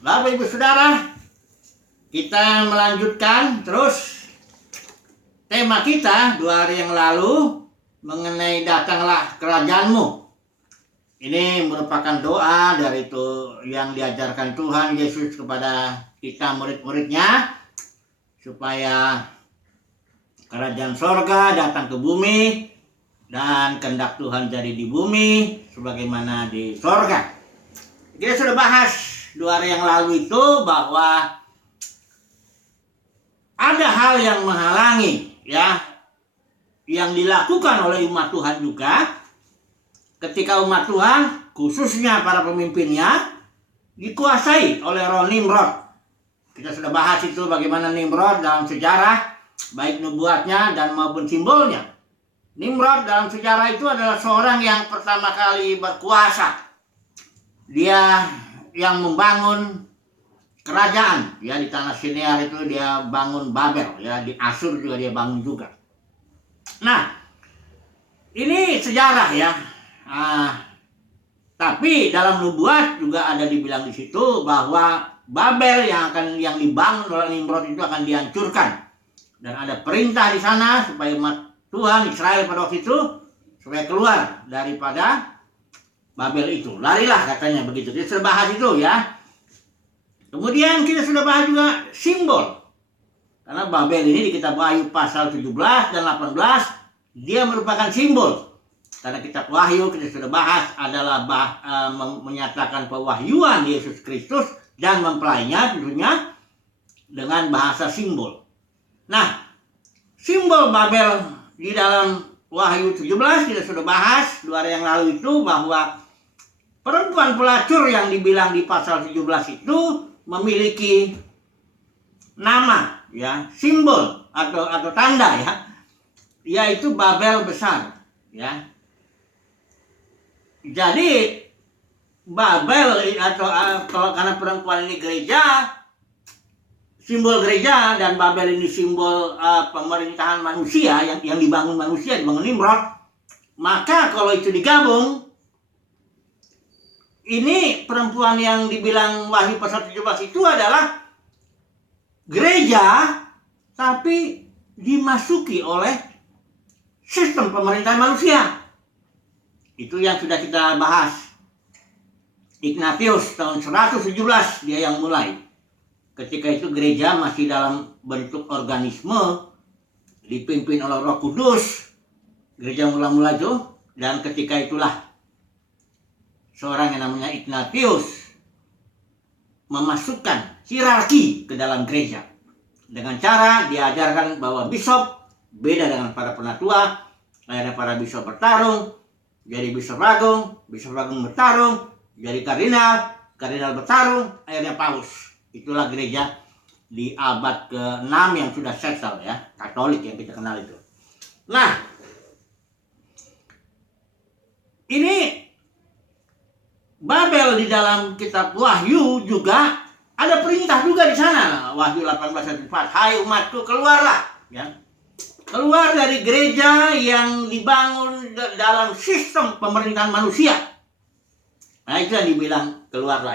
Bapak Ibu Saudara, kita melanjutkan terus tema kita 2 hari yang lalu mengenai datanglah kerajaanmu. Ini merupakan doa dari itu yang diajarkan Tuhan Yesus kepada kita murid-muridnya, supaya kerajaan sorga datang ke bumi dan kehendak Tuhan jadi di bumi sebagaimana di sorga. Kita sudah bahas 2 hari yang lalu itu bahwa ada hal yang menghalangi yang dilakukan oleh umat Tuhan juga ketika umat Tuhan khususnya para pemimpinnya dikuasai oleh roh Nimrod. Kita sudah bahas itu bagaimana Nimrod dalam sejarah baik nubuatnya dan maupun simbolnya. Nimrod dalam sejarah itu adalah seorang yang pertama kali berkuasa. Dia yang membangun kerajaan di tanah Sinear itu. Dia bangun Babel, di Asur juga dia bangun juga. Nah, ini sejarah tapi dalam nubuat juga ada dibilang di situ bahwa Babel yang dibangun oleh Nimrod itu akan dihancurkan, dan ada perintah di sana supaya umat Tuhan Israel pada waktu itu supaya keluar daripada Babel itu. Larilah katanya begitu. Kita sudah bahas itu Kemudian kita sudah bahas juga simbol. Karena Babel ini di kitab Wahyu pasal 17 dan 18 dia merupakan simbol. Karena kitab Wahyu kita sudah bahas adalah menyatakan pewahyuan Yesus Kristus dan mempelainya tentunya dengan bahasa simbol. Nah, simbol Babel di dalam Wahyu 17 kita sudah bahas 2 hari yang lalu itu bahwa perempuan pelacur yang dibilang di pasal 17 itu memiliki nama simbol atau tanda yaitu Babel besar Jadi Babel atau kalau karena perempuan ini gereja, simbol gereja, dan Babel ini simbol pemerintahan manusia yang dibangun manusia, dibangun Nimrod, maka kalau itu digabung, ini perempuan yang dibilang Wahyu pasal 17 itu adalah gereja tapi dimasuki oleh sistem pemerintahan manusia. Itu yang sudah kita bahas. Ignatius tahun 117 dia yang mulai. Ketika itu gereja masih dalam bentuk organisme dipimpin oleh Roh Kudus. Gereja mula-mula itu, dan ketika itulah seorang yang namanya Ignatius memasukkan hierarki ke dalam gereja dengan cara diajarkan bahwa bishop beda dengan para penatua. Akhirnya para bishop bertarung, jadi bishop agung bertarung, jadi kardinal bertarung, akhirnya paus. Itulah gereja di abad ke-6 yang sudah settle Katolik yang kita kenal itu. Nah, ini Babel di dalam kitab Wahyu juga ada perintah juga di sana. Wahyu 18:4, hai umatku, keluarlah keluar dari gereja yang dibangun dalam sistem pemerintahan manusia. Nah, itu yang dibilang keluarlah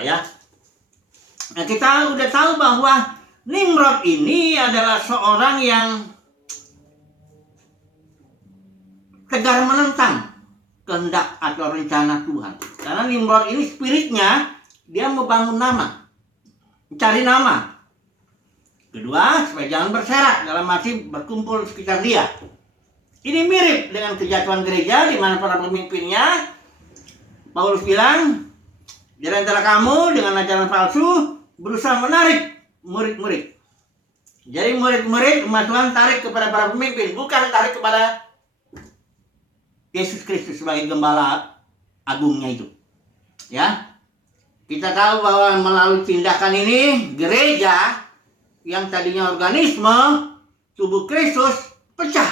Nah, kita udah tahu bahwa Nimrod ini adalah seorang yang tegar menentang kehendak atau rencana Tuhan. Karena Nimrod ini spiritnya dia membangun nama, mencari nama. Kedua, supaya jangan berserak dalam arti berkumpul sekitar dia. Ini mirip dengan kejatuhan gereja di mana para pemimpinnya, Paulus bilang, di antara kamu dengan ajaran palsu berusaha menarik murid-murid. Jadi murid-murid umat Tuhan tarik kepada para pemimpin, bukan tarik kepada Yesus Kristus sebagai gembala agungnya itu. Kita tahu bahwa melalui tindakan ini gereja yang tadinya organisme tubuh Kristus pecah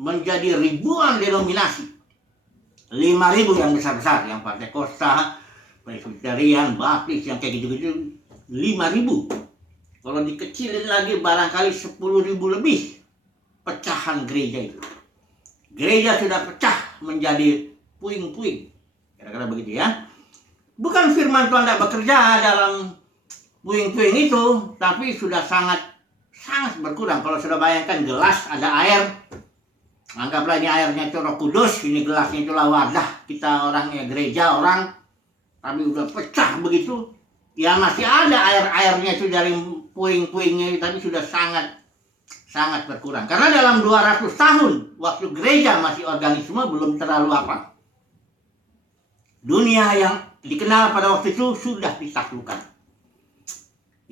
menjadi ribuan denominasi. 5.000 yang besar-besar, yang Pentakosta, Presbyterian, Baptis, yang kayak gitu-gitu 5.000. Kalau dikecilin lagi barangkali 10.000 lebih pecahan gereja itu. Gereja sudah pecah menjadi puing-puing. Kira-kira begitu Bukan firman Tuhan tidak bekerja dalam puing-puing itu, tapi sudah sangat berkurang. Kalau sudah bayangkan gelas ada air, anggaplah ini airnya itu Roh Kudus, ini gelasnya itulah wadah kita orangnya gereja orang, tapi udah pecah begitu, ya masih ada air-airnya itu dari puing-puingnya, tapi sudah sangat berkurang. Karena dalam 200 tahun waktu gereja masih organisme, belum terlalu apa, dunia yang dikenal pada waktu itu sudah ditaklukkan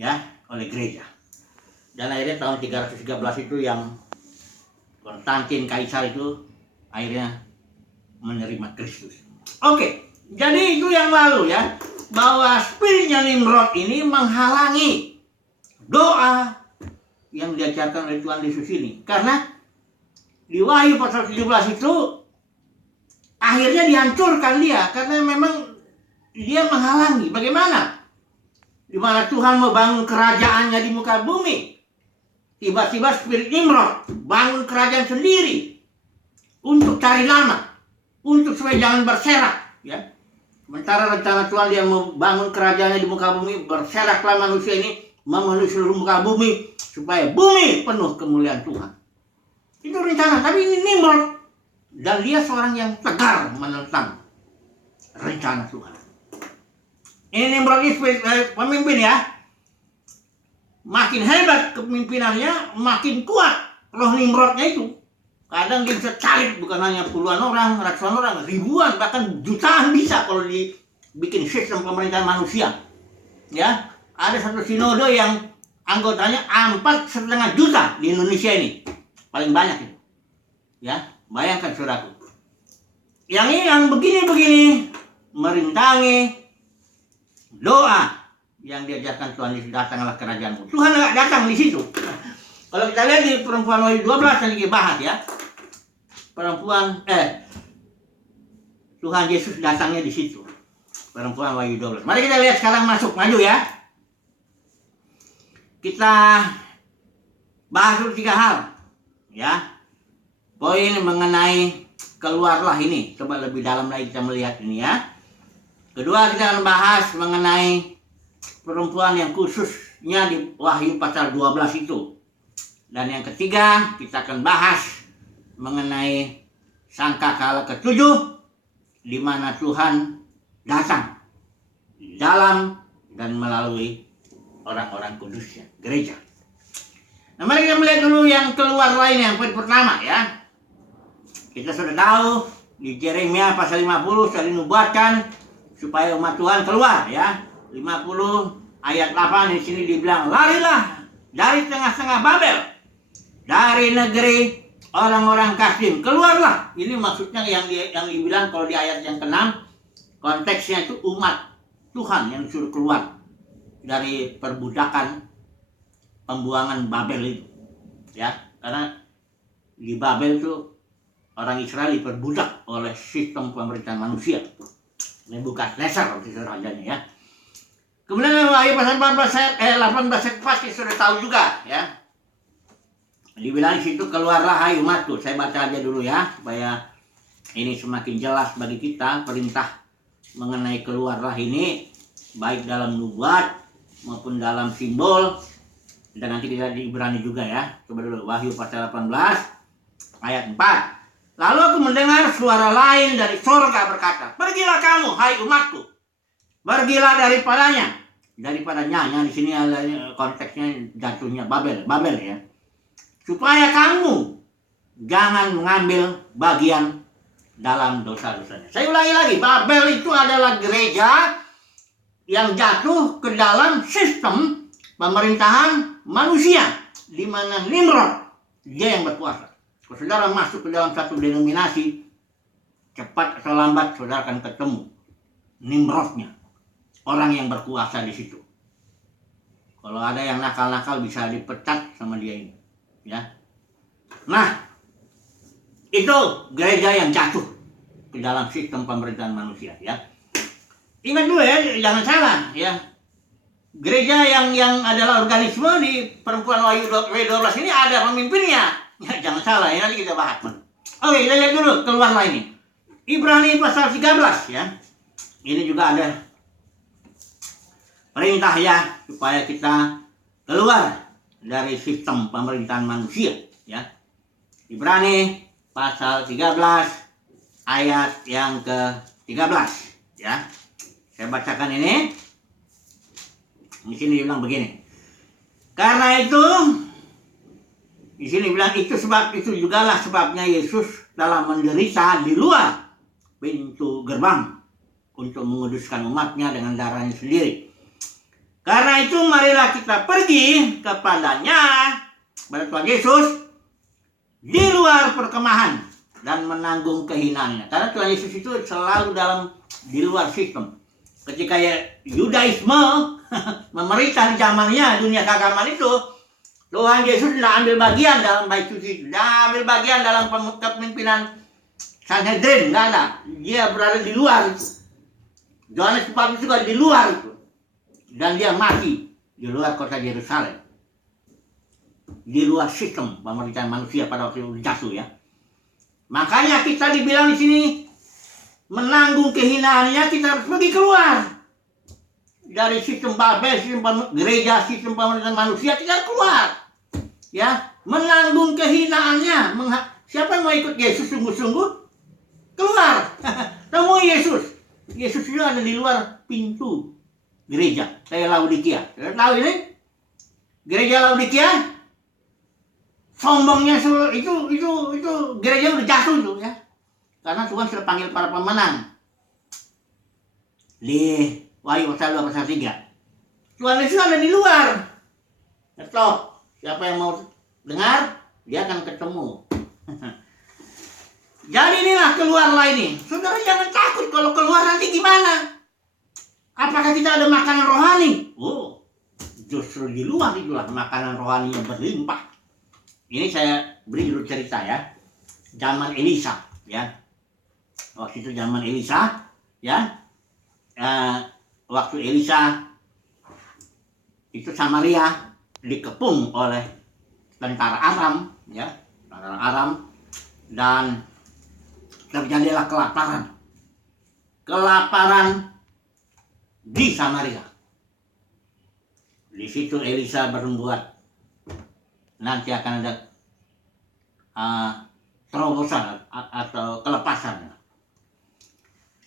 ya oleh gereja. Dan akhirnya tahun 313 itu yang Konstantin Kaisar itu akhirnya menerima Kristus. Oke, jadi itu yang lalu ya, bahwa spiritnya Nimrod ini menghalangi doa yang diajarkan oleh Tuhan Yesus ini. Karena di Wahyu pasal 17 itu akhirnya dihancurkan dia, karena memang dia menghalangi. Bagaimana? Di mana Tuhan mau bangun kerajaannya di muka bumi, tiba-tiba spirit Nimrod bangun kerajaan sendiri untuk cari nama, untuk supaya jangan berserak ya. Sementara rencana Tuhan dia mau bangun kerajaannya di muka bumi, berseraklah manusia ini memenuhi seluruh muka bumi supaya bumi penuh kemuliaan Tuhan. Itu rencana, tapi ini Nimrod, dan dia seorang yang tegar menentang rencana Tuhan. Ini Nimrod ini pemimpin ya. Makin hebat kepemimpinannya, makin kuat roh Nimrodnya itu. Kadang dia bisa cari bukan hanya puluhan orang, ratusan orang, ribuan, bahkan jutaan bisa kalau dibikin sistem pemerintahan manusia. Ya, ada satu sinode yang anggotanya 4,5 juta di Indonesia ini, paling banyak itu. Ya, bayangkan saudaraku. Yang ini yang begini-begini merintangi doa yang diajarkan Tuhan Yesus, datanglah kerajaanmu. Tuhan nggak datang di situ. Kalau kita lihat di Perempuan Wahyu 12 yang kita bahas ya, Tuhan Yesus datangnya di situ. Perempuan Wahyu 12. Mari kita lihat sekarang, masuk maju ya. Kita bahas dulu 3 hal ya. Poin mengenai keluarlah ini, coba lebih dalam lagi kita melihat ini ya. Kedua, kita akan bahas mengenai perempuan yang khususnya di Wahyu pasal 12 itu. Dan yang ketiga, kita akan bahas mengenai sangkakala ke-7, di mana Tuhan datang dalam dan melalui orang-orang kudusnya, gereja. Nah, mari kita melihat dulu yang keluar lainnya, yang poin pertama ya. Kita sudah tahu di Yeremia pasal 50 sudah dinubuatkan supaya umat Tuhan keluar ya. 50 ayat 8 di sini dibilang, larilah dari tengah-tengah Babel, dari negeri orang-orang Kasdim, keluarlah. Ini maksudnya yang dibilang kalau di ayat yang ke-6, konteksnya itu umat Tuhan yang disuruh keluar dari perbudakan pembuangan Babel itu ya. Karena di Babel itu orang Israel diperbudak oleh sistem pemerintahan manusia, Nebukadnezar waktu itu rajanya ya. Kemudian Wahyu pasal 18 ayat 4 kita sudah tahu juga ya. Dibilang di situ, keluarlah hai umatku. Saya baca aja dulu ya supaya ini semakin jelas bagi kita. Perintah mengenai keluarlah ini baik dalam nubuat maupun dalam simbol, dan nanti kita di Ibrani juga ya. Coba dulu Wahyu pasal 18 ayat 4. Lalu aku mendengar suara lain dari surga berkata, pergilah kamu hai umatku, pergilah daripadanya di sini konteksnya jatuhnya Babel ya, supaya kamu jangan mengambil bagian dalam dosa-dosanya. Saya ulangi lagi, Babel itu adalah gereja yang jatuh ke dalam sistem pemerintahan manusia, di mana Nimrod dia yang berkuasa. Kalau saudara masuk ke dalam satu denominasi, cepat atau lambat saudara akan ketemu Nimrodnya, orang yang berkuasa di situ. Kalau ada yang nakal-nakal bisa dipecat sama dia ini, ya. Nah, itu gereja yang jatuh ke dalam sistem pemerintahan manusia, ya. Ingat dulu ya, jangan salah, ya. Gereja yang adalah organisme di Perempuan Wahyu 12 ini ada pemimpinnya. Ya, jangan salah ya, nanti kita bahas. Oke, kita lihat dulu keluarlah ini. Ibrani pasal 13 ya. Ini juga ada perintah ya supaya kita keluar dari sistem pemerintahan manusia ya. Ibrani pasal 13 ayat yang ke-13 ya. Saya bacakan ini. Di sini dibilang begini. Karena itu di sini bilang itu jugalah sebabnya Yesus dalam menderita di luar pintu gerbang untuk menguduskan umatnya dengan darahnya sendiri. Karena itu marilah kita pergi kepadanya, kepada Tuhan Yesus, di luar perkemahan dan menanggung kehinaannya. Karena Tuhan Yesus itu selalu di luar sistem. Ketika Yudaisme memerintah di zamannya, dunia keagamaan itu, Tuhan Yesus tidak ambil bagian dalam bait suci, tidak ambil bagian dalam kepemimpinan Sanhedrin, tidak ada. Dia berada di luar itu. Yohanes Baptis juga di luar itu. Dan dia mati di luar kota Yerusalem. Di luar sistem pemerintahan manusia pada waktu itu jatuh ya. Makanya kita dibilang di sini menanggung kehinaannya, kita harus pergi keluar dari sistem Babel, sistem gereja, sistem pemerintahan manusia. Kita harus keluar ya, menanggung kehinaannya. Siapa yang mau ikut Yesus sungguh-sungguh, keluar temui Yesus. Yesus itu ada di luar pintu gereja kayak Laodikia. Kita tahu ini gereja Laodikia, sombongnya itu gereja udah jatuh itu ya, karena Tuhan sudah panggil para pemenang di Wahyu pasal 2 pasal 3. Tuhan Yesus ada di luar. Stop. Siapa yang mau dengar, dia akan ketemu. Jadi inilah keluarlah ini. Saudara jangan takut kalau keluar nanti gimana. Apakah kita ada makanan rohani? Oh, justru di luar itulah makanan rohani yang berlimpah. Ini saya beri dulu cerita ya. Zaman Elisa ya. Waktu itu zaman Elisa ya. Waktu Elisa itu Samaria dikepung oleh tentara Aram ya, tentara Aram, dan terjadilah kelaparan di Samaria. Di situ Elisa berbuat nanti akan ada terobosan atau kelepasan.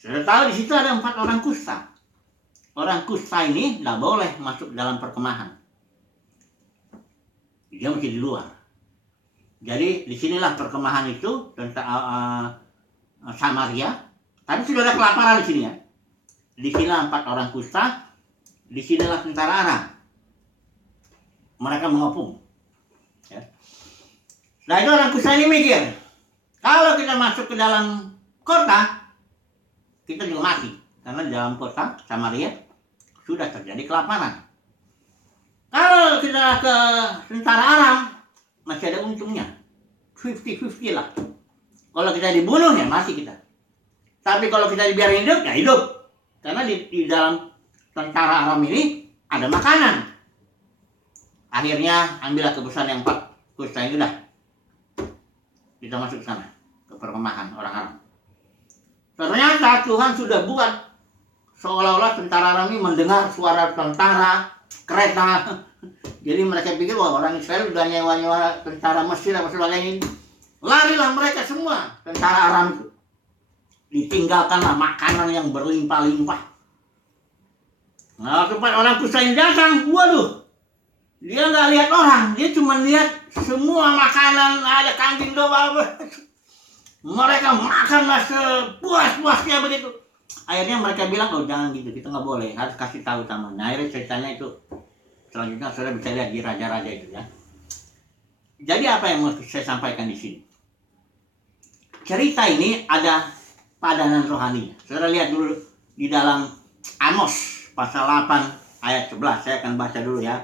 Sudah tahu di situ ada 4 orang kusta. Orang kusta ini tidak boleh masuk dalam perkemahan. Dia mesti di luar. Jadi disinilah perkemahan itu tentang Samaria. Tapi sudah ada kelaparan di sini ya. Di sinilah 4 orang kusta. Di sinilah tentara Aram. Mereka mengepung. Ya. Nah itu orang kusta ini mikir, kalau kita masuk ke dalam kota, kita juga mati. Karena di dalam kota Samaria sudah terjadi kelaparan. Kalau kita ke tentara Aram, masih ada untungnya. 50-50 lah. Kalau kita dibunuh ya mati kita. Tapi kalau kita dibiarin hidup, ya hidup. Karena di dalam tentara Aram ini ada makanan. Akhirnya ambillah keputusan yang 4 kusta ini dah. Kita masuk ke sana, ke perkemahan orang Aram. Ternyata Tuhan sudah buat seolah-olah tentara Aram ini mendengar suara tentara, kereta. Jadi mereka pikir wah orang Israel sudah nyewa-nyewa tentara Mesir apa sebagainya. Larilah mereka semua tentara Aram itu. Ditinggalkanlah makanan yang berlimpah-limpah. Nah, tempat orang kusta ini datang, waduh, dia nggak lihat orang, dia cuma lihat semua makanan, ada kambing domba. Mereka makanlah sepuas-puasnya begitu. Akhirnya mereka bilang, oh jangan gitu, kita nggak boleh, harus kasih tahu taman. Nah, akhirnya ceritanya itu selanjutnya saudara bisa lihat di raja-raja itu ya. Jadi apa yang mau saya sampaikan di sini? Cerita ini ada padanan rohani. Saudara lihat dulu di dalam Amos pasal 8 ayat 11. Saya akan baca dulu ya.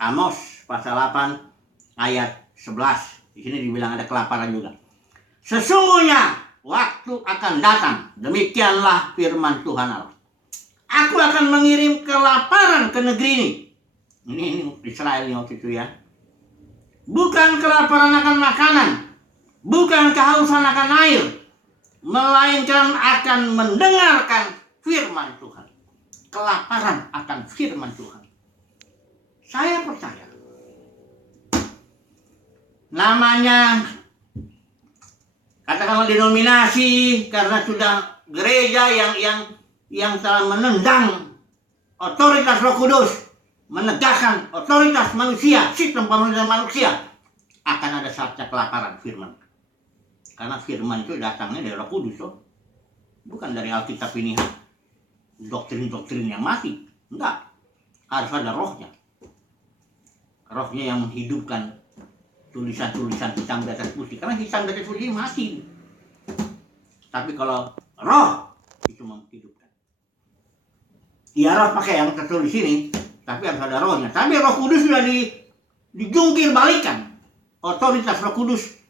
Amos pasal 8 ayat 11. Di sini dibilang ada kelaparan juga. Sesungguhnya waktu akan datang, demikianlah firman Tuhan Allah. Aku akan mengirim kelaparan ke negeri ini. Ini Israel yang waktu itu ya. Bukan kelaparan akan makanan, bukan kehausan akan air, melainkan akan mendengarkan firman Tuhan. kelaparan akan firman Tuhan. Saya percaya namanya katakanlah denominasi, karena sudah gereja yang telah menendang otoritas Roh Kudus, menegakkan otoritas manusia, sistem pemerintahan manusia, akan ada saatnya kelaparan firman. Karena firman itu datangnya dari Roh Kudus, bukan dari Alkitab ini doktrin-doktrin yang mati. Enggak, harus ada rohnya. Rohnya yang menghidupkan tulisan-tulisan hitam di atas putih. Karena hitam di atas putih mati. Tapi kalau roh itu menghidupkan. Ya roh pakai yang tertulis ini, tapi harus ada rohnya. Tapi Roh Kudus sudah dijungkir balikan. Otoritas Roh Kudus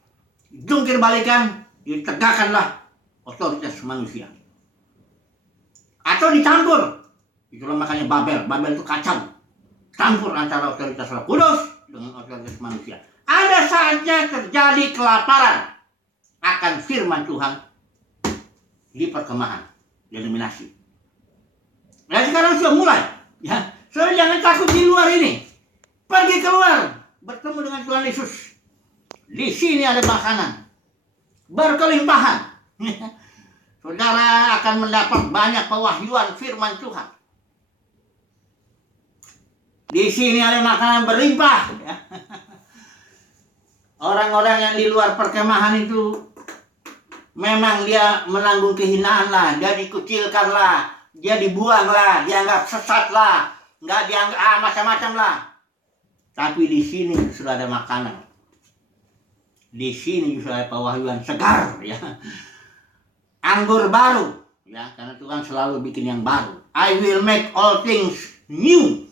dijungkir balikan, ditegakkanlah otoritas manusia. Atau dicampur. Itulah makanya Babel. Babel itu kacau. Campur antara otoritas Roh Kudus dengan otoritas manusia. Ada saatnya terjadi kelaparan akan firman Tuhan di perkemahan, denominasi. Nah sekarang sudah mulai. Ya, saudara jangan takut di luar ini. Pergi keluar, bertemu dengan Tuhan Yesus. Di sini ada makanan berkelimpahan. Saudara akan mendapat banyak pewahyuan firman Tuhan. Di sini ada makanan berlimpah. Ya. Orang-orang yang di luar perkemahan itu memang dia menanggung kehinaan lah, dia dikucilkan lah, dia dibuang lah, dianggap sesat lah, nggak dianggap macam-macam lah. Tapi di sini sudah ada makanan. Di sini sudah ada pewahyuan segar, ya. Anggur baru, ya, karena Tuhan selalu bikin yang baru. I will make all things new.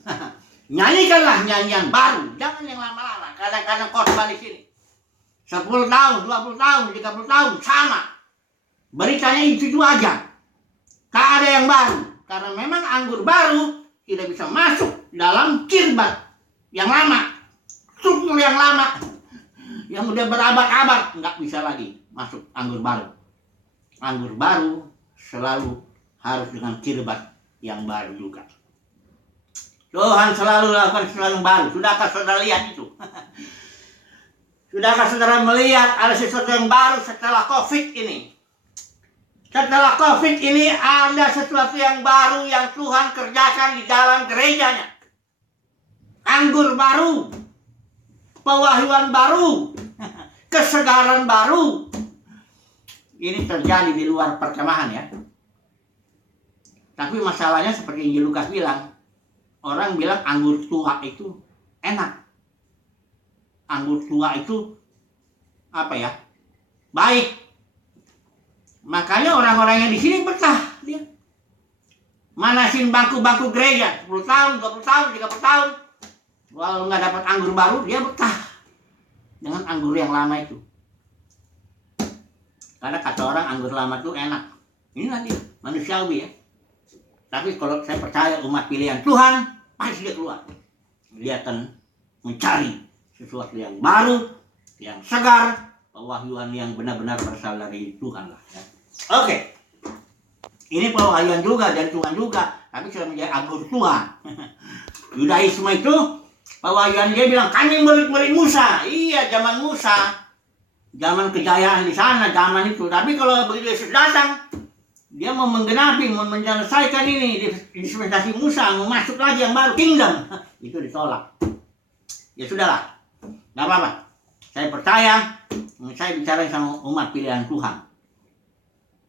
Nyanyikanlah nyanyian baru, jangan yang lama-lama. Kadang-kadang khotbah di sini 10 tahun, 20 tahun, 30 tahun, sama. Beritanya itu aja. Tak ada yang baru. Karena memang anggur baru tidak bisa masuk dalam kirbat yang lama. Struktur yang lama. Yang udah berabad-abad, nggak bisa lagi masuk anggur baru. Anggur baru selalu harus dengan kirbat yang baru juga. Tuhan selalu lakukan sesuatu yang baru. Sudahkah saudara lihat itu? Sudahkah saudara melihat ada sesuatu yang baru setelah COVID ini? Setelah COVID ini ada sesuatu yang baru yang Tuhan kerjakan di dalam gerejanya. Anggur baru, pewahyuan baru, kesegaran baru. Ini terjadi di luar perkemahan, ya. Tapi masalahnya seperti Injil Lukas bilang, orang bilang anggur tua itu enak. Anggur tua itu apa ya? Baik. Makanya orang-orang yang di sini betah dia. Manasin bangku-bangku gereja 10 tahun, 20 tahun, 30 tahun. Walau nggak dapat anggur baru, dia betah dengan anggur yang lama itu. Karena kata orang anggur lama itu enak. Ini nanti manusiawi, ya. Tapi kalau saya percaya umat pilihan Tuhan, pasti dia keluar. Dia akan mencari sesuatu yang baru, yang segar, pewahyuan yang benar-benar berasal dari Tuhan lah, ya. Oke. Ini pewahyuan juga dari Tuhan juga, tapi sudah menjadi anggur tua. Yudaisme itu pewahyuan dia bilang kami murid-murid Musa. Iya, zaman Musa, zaman kejayaan di sana, zaman itu. Tapi kalau begitu Yesus datang, dia mau menggenapi, mau menyelesaikan ini dispensasi Musa, mau masuk lagi yang baru, kingdom. Itu ditolak. Ya sudahlah. Gak apa-apa. Saya percaya, saya bicara sama umat pilihan Tuhan.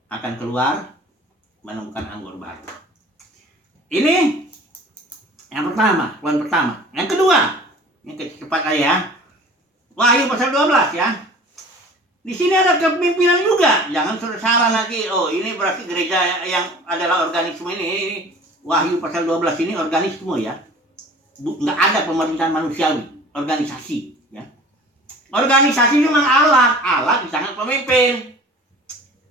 Akan keluar, menemukan anggur baru. Ini yang pertama, poin pertama. Yang kedua, ini cepat aja, ya. Wahyu pasal 12, ya. Di sini ada kepemimpinan juga. Jangan suruh salah lagi. Oh, ini berarti gereja yang adalah organisme ini. Wahyu pasal 12 ini organisme, ya. Nggak ada pemerintahan manusiawi. Organisasi, ya. Organisasi memang alat di tangan pemimpin,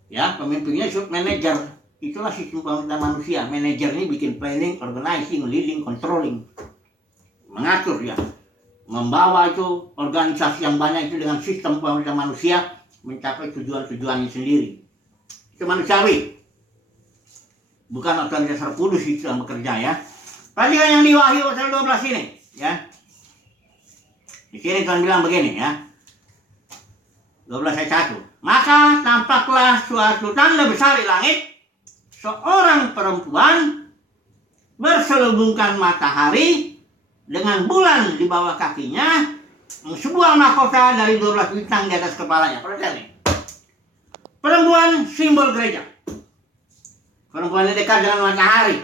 ya. Pemimpinnya disebut manajer. Itulah sistem pemerintahan manusia. Manajer ini bikin planning, organizing, leading, controlling, mengatur, ya, membawa itu organisasi yang banyak itu dengan sistem pemerintahan manusia mencapai tujuan-tujuannya sendiri. Itu manusiawi. bukan otoritas Roh Kudus itu yang bekerja ya. Perhatikan yang di Wahyu pasal 12 ini ya. Di sini Tuhan bilang begini ya. 12 ayat 1. Maka tampaklah suatu tanda besar di langit, seorang perempuan berselubungkan matahari dengan bulan di bawah kakinya, sebuah mahkota dari 12 bintang di atas kepalanya. Perhatikan nih. Perempuan simbol gereja. Perempuan ini dekat dengan matahari,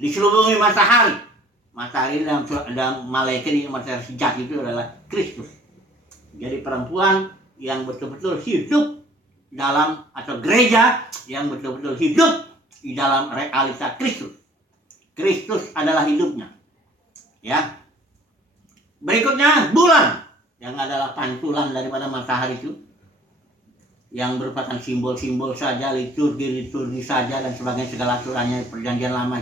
diselubungi matahari. Matahari dalam malaikat ini, matahari sejati itu adalah Kristus. Jadi perempuan yang betul-betul hidup dalam, atau gereja yang betul-betul hidup di dalam realita Kristus. Kristus adalah hidupnya. Ya. Berikutnya bulan yang adalah pantulan daripada matahari itu, yang merupakan simbol-simbol saja, liturgi saja dan sebagainya, segala aturannya perjanjian lama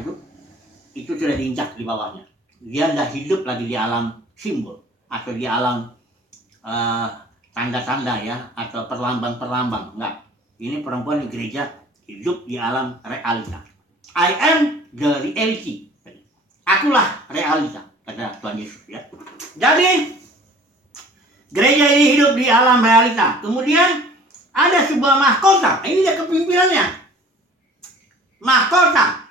itu sudah diinjak di bawahnya. Dia tidak hidup lagi di alam simbol atau di alam tanda-tanda ya, atau perlambang-perlambang. Enggak. Ini perempuan di gereja hidup di alam realita. I am the reality. Akulah realita, kata Tuhan Yesus ya. Jadi gereja ini hidup di alam realita. Kemudian ada sebuah mahkota. Ini dia kepimpinannya. Mahkota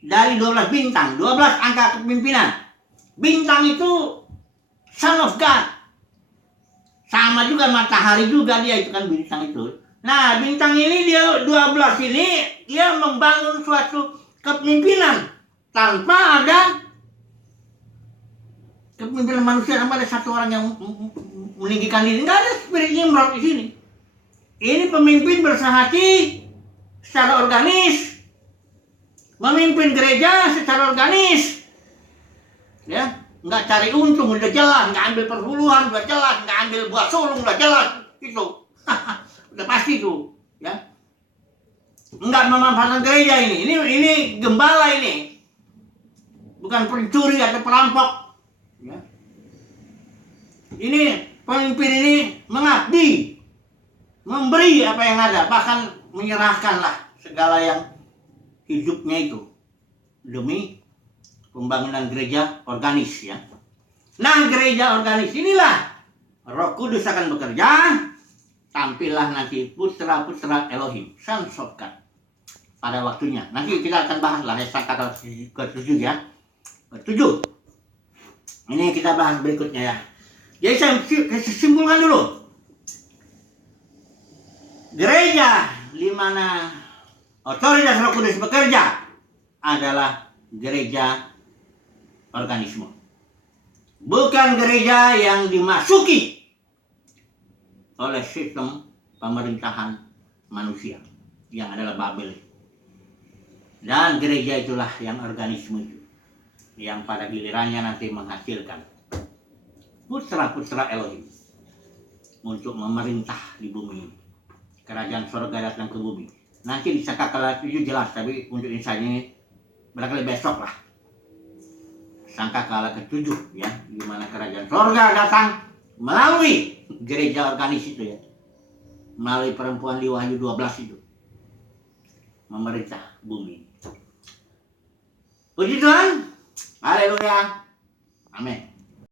dari 12 bintang, 12 angka kepimpinan. Bintang itu Son of God. Sama juga matahari juga dia itu kan bintang itu. Nah, bintang ini dia 12 ini dia membangun suatu kepemimpinan tanpa ada kepemimpinan manusia, tanpa ada satu orang yang meninggikan diri. Enggak ada spirit Nimrod di sini. Ini pemimpin bersehati secara organis, memimpin gereja secara organis, ya, nggak cari untung udah jelas, nggak ambil perpuluhan udah jelas, nggak ambil buah sulung udah jelas, itu, udah pasti itu, ya, nggak memanfaatkan gereja ini gembala ini, bukan pencuri atau perampok, ya. Ini pemimpin ini mengabdi, memberi apa yang ada, bahkan menyerahkanlah segala yang hidupnya itu demi pembangunan gereja organis ya. Nah, gereja organis inilah Roh Kudus akan bekerja, tampillah nanti putra-putra Elohim, sons of God pada waktunya. Nanti kita akan bahas lah kata ke-7 ya. Ke-7. Ini kita bahas berikutnya ya. Jadi saya simpulkan dulu. Gereja di mana otoritas Roh Kudus bekerja adalah gereja organisme. Bukan gereja yang dimasuki oleh sistem pemerintahan manusia yang adalah Babel. Dan gereja itulah yang organisme itu, yang pada gilirannya nanti menghasilkan putra-putra Elohim untuk memerintah di bumi ini. Kerajaan surga datang ke bumi. Nanti di Sangkakala 7 jelas, tapi untuk insight ini barangkali besok lah. Sangkakala ke-7 ya, di mana kerajaan surga datang melalui gereja organis itu ya. Melalui perempuan di Wahyu 12 itu. Memerintah bumi. Puji Tuhan. Haleluya. Amin.